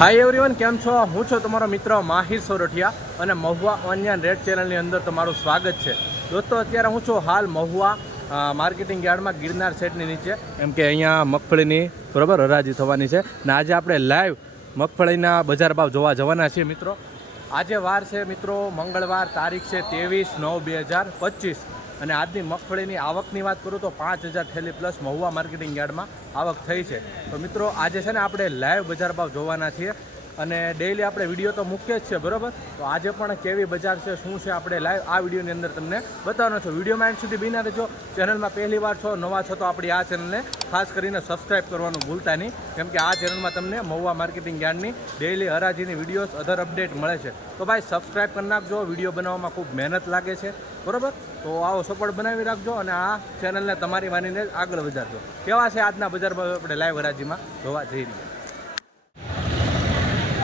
Hi everyone કેમ છો? હું છું તમારો મિત્ર માહિર સોરઠિયા અને મહુવા ઓનિયન રેડ ચેનલની અંદર તમારું સ્વાગત છે. દોસ્તો, અત્યારે હું છું હાલ મહુવા માર્કેટિંગ યાર્ડમાં ગિરનાર સેટની નીચે. એમ કે અહીંયા મગફળીની બરાબર હરાજી થવાની છે ને આજે આપણે લાઈવ મગફળીના બજાર ભાવ જોવા જવાના છીએ મિત્રો. આજે વાર છે મિત્રો, મંગળવાર તારીખ છે ત્રેવીસ નવ બે હજાર પચીસ. અને આજની મગફળીની આવકની વાત કરું તો પાંચ હજાર થેલી પ્લસ મહુવા માર્કેટિંગ યાર્ડમાં આવક થઈ છે. તો મિત્રો, આજે છે ને આપણે લાઈવ બજાર ભાવ જોવાના છીએ. અને ડેઈલી આપણે વીડિયો તો મૂકીએ જ છે, બરોબર? તો આજે પણ કેવી બજાર છે, શું છે, આપણે લાઈવ આ વિડીયોની અંદર તમને બતાવવાનો છો. વિડીયોમાં એન્ડ સુધી બિના રહેજો. ચેનલમાં પહેલી વાર છો, નવા છો, તો આપણી આ ચેનલને ખાસ કરીને સબસ્ક્રાઇબ કરવાનું ભૂલતા નહીં. કેમ કે આ ચેનલમાં તમને મહુવા માર્કેટિંગ યાર્ડની ડેઈલી હરાજીની વિડીયોઝ અધર અપડેટ મળે છે. તો ભાઈ સબસ્ક્રાઇબ કરી નાખજો. વીડિયો બનાવવામાં ખૂબ મહેનત લાગે છે, બરાબર? તો આવો સપોર્ટ બનાવી રાખજો અને આ ચેનલને તમારી માનીને આગળ વધારજો. કેવા છે આજના બજારમાં આપણે લાઈવ હરાજીમાં? જોવા જઈ રહ્યા.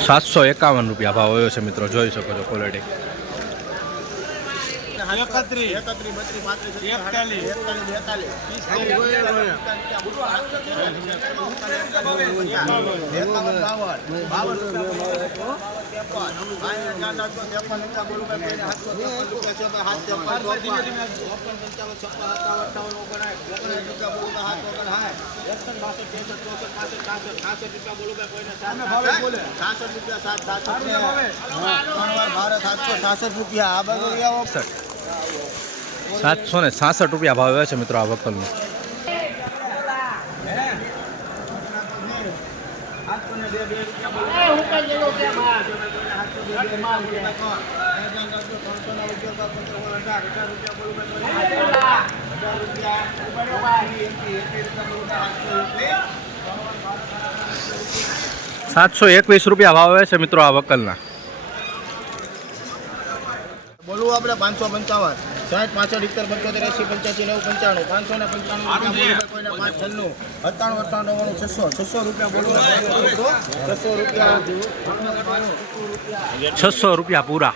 સાતસો એકાવન રૂપિયા ભાવ આવ્યો છે મિત્રો જોઈ શકો છો ક્વોલિટી એકત્રીસ. રૂપિયા સાતસો ને સાસઠ રૂપિયા ભાવ આવ્યા છે મિત્રો આ વકલનો સાતસો એકવીસ રૂપિયા ભાવ આવે છે મિત્રો આ વકલના. બોલવું આપણે પાંચસો પંચાવન. સાઠ પાછળ ઇત્તેર પંચોતેર એસી પંચ્યાસી નવ પંચાણું. પાંચસો ને પંચાણું રૂપિયા બોલવું કોઈને પાંચ છન્નું. સત્તાણું અઠ્ઠાણું નવ્વાણું છસો. છસો રૂપિયા બોલવું છસો રૂપિયા છસો રૂપિયા પૂરા.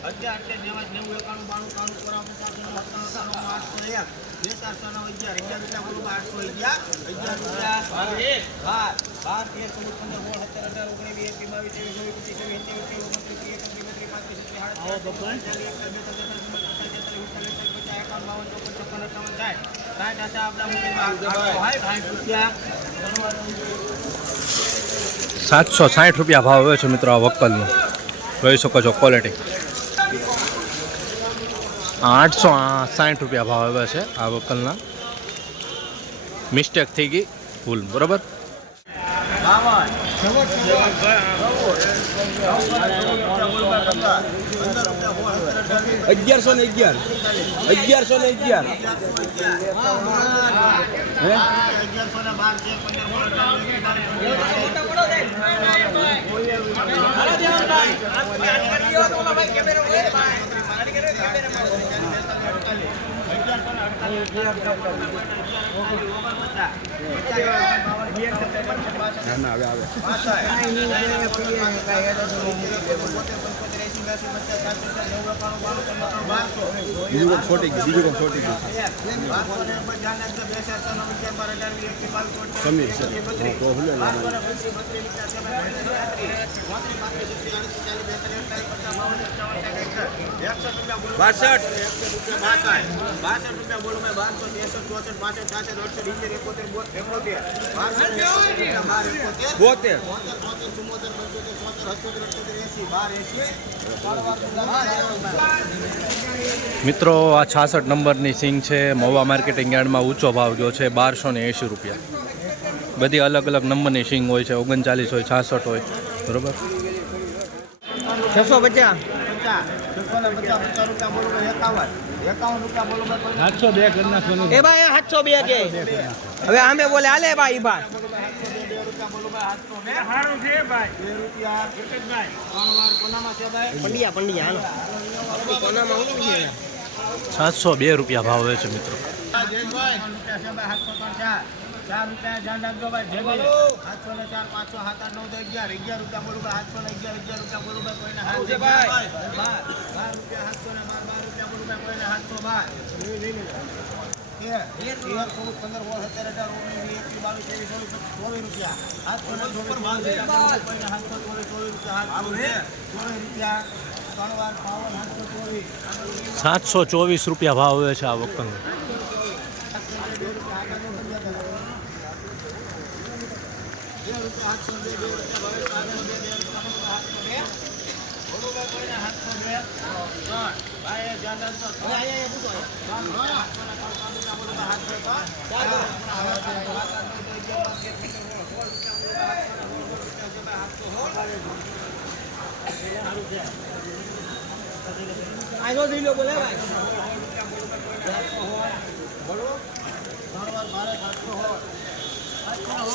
અગિયાર અઠ્યાસ નેવાજ નેવું એકાણું બાણું બાણું ચોરાણું ત્રણસો આઠસો એક બે ચારસો નવ અગિયાર અગિયાર રૂપિયા બોલું આઠસો અગિયાર રૂપિયા બાર બાર તેર ચૌદ પંદર સોળ સત્તર અઢાર ઓગણીસ એક બાવીસ સાતસો સાઠ રૂપિયા ભાવ આવ્યો છે મિત્રો આ વકલનો જોઈ શકો છો ક્વોલિટી આઠસો સાઠ રૂપિયા ભાવ આવ્યા છે આ વકલના મિસ્ટેક થઈ ગઈ, ભૂલ, બરોબર? અગિયારસો ને અગિયાર અગિયારસો ને અગિયાર ના ના હવે આવે બીજું કોઈક છોટી ગયું બીજું કોઈક છોટી ગયું સમીર ને એમાં. બાસઠ. બાસઠ રૂપિયા બોલો મેં બારસો ત્રેસઠ ચોસઠ પાસઠ છાસઠ અડસઠ ઇત્તેર એકોતેર એકોતેર બારસો બાર એકોતેર બોતેર. બોતેર ચુમ્મોતેર પંચોતેર છોતેર સત્યોતેર અઠ્યોતેર એસી બાર એસી ત્રણ વાર ગુલાબ મિત્રો આ છાસઠ નંબરની સિંગ છે. મહુવા માર્કેટિંગ યાર્ડમાં ઊંચો ભાવ ગયો છે બારસો ને એંશી રૂપિયા. બધી અલગ અલગ નંબરની સિંગ હોય છે ઓગણચાલીસ હોય છાસઠ હોય. બરોબર? છસો પચાસ. એ ભાઈ સાતસો બે કે. હવે અમે બોલે હાલે ભાઈ ભાઈ. સાતસો બે રૂપિયા ભાવ હોય છે મિત્રો. ચાર રૂપિયા ધ્યાન રાખજો ભાઈ જયભાઈ સાતસો ને ચાર પાંચસો સાત આઠ નવ અગિયાર અગિયાર રૂપિયા બોલું સાતસો ને અગિયાર અગિયાર રૂપિયા બોલું ભાઈ કોઈને હાથ બાર બાર રૂપિયા સાતસો ને બાર બાર રૂપિયા બોલું ભાઈ કોઈને સાતસો બાર. સાતસો ચોવીસ રૂપિયા ભાવ આવે છે આ ઓગણીસ, વીસ, એકવીસ, બાવીસ, ત્રેવીસ, ચોવીસ, પચીસ, ચોવીસ રૂપિયા. સાતસો ને ચોવીસ, ચોવીસ રૂપિયા બોલું ભાઈ કોઈને સાતસો ચોવીસ, ચોવીસ રૂપિયા, લો બોલે ભાઈ. સાતસો ચોવીસ રૂપિયા હોય છે આ વખતનો આનો દિલો બોલે ભાઈ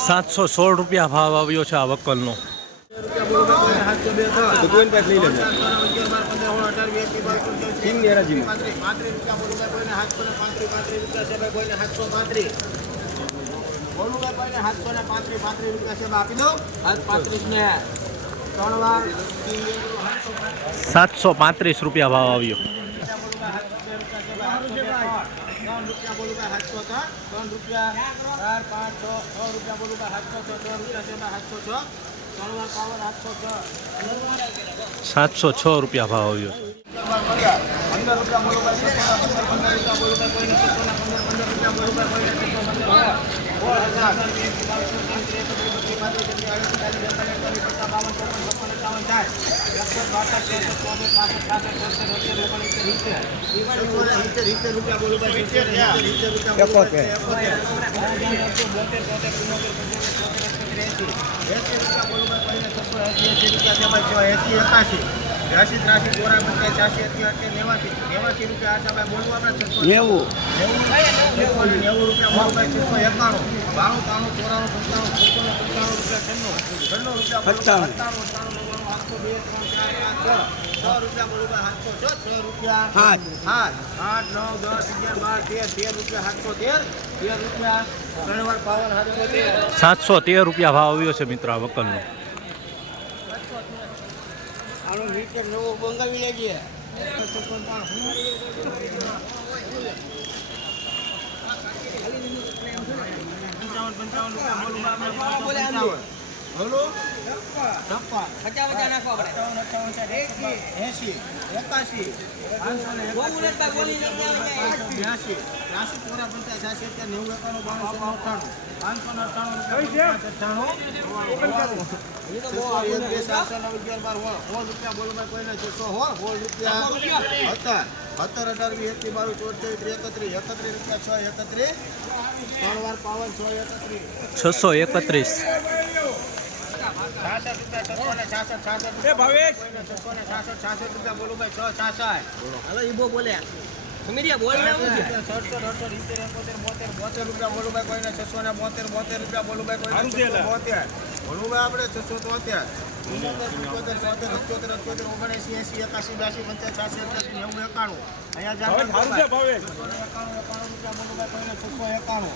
સાતસો સોળ રૂપિયા ભાવ આવ્યો છે આ વકલનો. સાતસો પાંત્રીસ રૂપિયા ભાવ આવ્યો ત્રણ રૂપિયા બોલું ભાઈ સાતસો ત્રણ ત્રણ રૂપિયા ચાર પાંચ છ છ રૂપિયા બોલું ભાઈ સાતસો છ ત્રણ રૂપિયા સેવા સાતસો છ? ત્રણ પાવર સાતસો છ. સાતસો છ રૂપિયા ભાવ આવ્યો છે. પંદર રૂપિયા બોલું ભાઈ છસો પંદર રૂપિયા પંદર રૂપિયા બોલું ભાઈ કોઈને છસો ને પંદર પંદર રૂપિયા એસી ત્રાસી ચોરાસી છ્યાસી અત્યાસી નેવાસી નેવાસી રૂપિયા આશાભાઈ બોલવું આપણે છસો નેવું. નેવું નેવું રૂપિયા મોબાઈલ છસો એકાણું. બાણું ત્રાણું ચોરાણું પંચાણું છસો પંચાણું રૂપિયા છન્નું. છન્નું રૂપિયા બોલું સત્તાણું. અઠ્ઠાણું નવ્વાણું આઠસો બે ત્રણ ચાર પાંચ છ છ રૂપિયા બોલવા સાતસો છ છ રૂપિયા. સાત. સાત આઠ નવ દસ અગિયાર બાર તેર તેર રૂપિયા સાતસો તેર તેર રૂપિયા ત્રણ વાર પાવન સાતસો તેર. સાતસો તેર રૂપિયા ભાવ આવ્યો છે મિત્ર આ વકલનો. આનો મીટર નવો બંગાવી લેજે. પંચાવન પંચાવન રૂપિયા બોલું ભાઈ આપણે પંચાવન બોલું છપ્પા પચાસ પચાસ નાખો આપણે એસી એકાસી પાંચસો ને બહુ નથી ભાઈ બોલી નથી બ્યાસી ત્રાસી ચોરા પંચાસ ને અઠાણું બે સાતસો નવ અગિયાર બાર હોળ રૂપિયા બોલો કોઈને છસો હો રૂપિયા સત્તર સત્તર અઢાર વી એકથી બાર ચોતેર એકત્રીસ એકત્રીસ રૂપિયા છ એકત્રીસ ત્રણ વાર પાવન છ એકત્રીસ છસો એકત્રીસ. ને છાસઠ છાસઠ રૂપિયા. કોઈને છસો ને છાસઠ છાસઠ રૂપિયા બોલો ભાઈ છ છાસઠ. હવે ઈબો બોલે સમીરિયા બોલ ને હું છે? એકોતેર બોતેર બોતેર રૂપિયા બોલુભાઈ કોઈને છસો ને બોતેર બોતેર રૂપિયા બોલુભાઈ કોઈને છસો બોતેર. બોલુભાઈ આપણે છસો તોતેર. એકાણું. અહીંયા એકાણું એકાણું રૂપિયા કોઈને બોલું ભાઈ છસો એકાણું.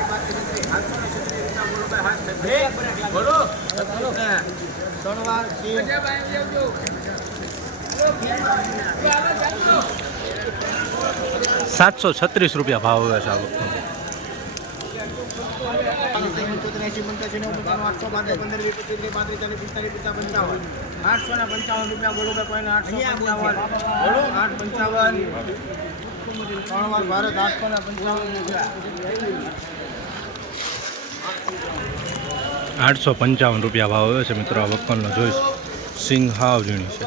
સાતસો છત્રીસ રૂપિયા ભાવ આવે છે આ આઠસો ને પંચાવન રૂપિયા બોલો કે કોઈને આઠસો પંચાવન બોલો આઠ પંચાવન ત્રણ વાર ભારત આઠસો ને પંચાવન રૂપિયા આઠસો પંચાવન રૂપિયા ભાવ આવ્યો છે મિત્રો આ વખતનો જોઈશ. સિંગ હાવ ઝીણી છે.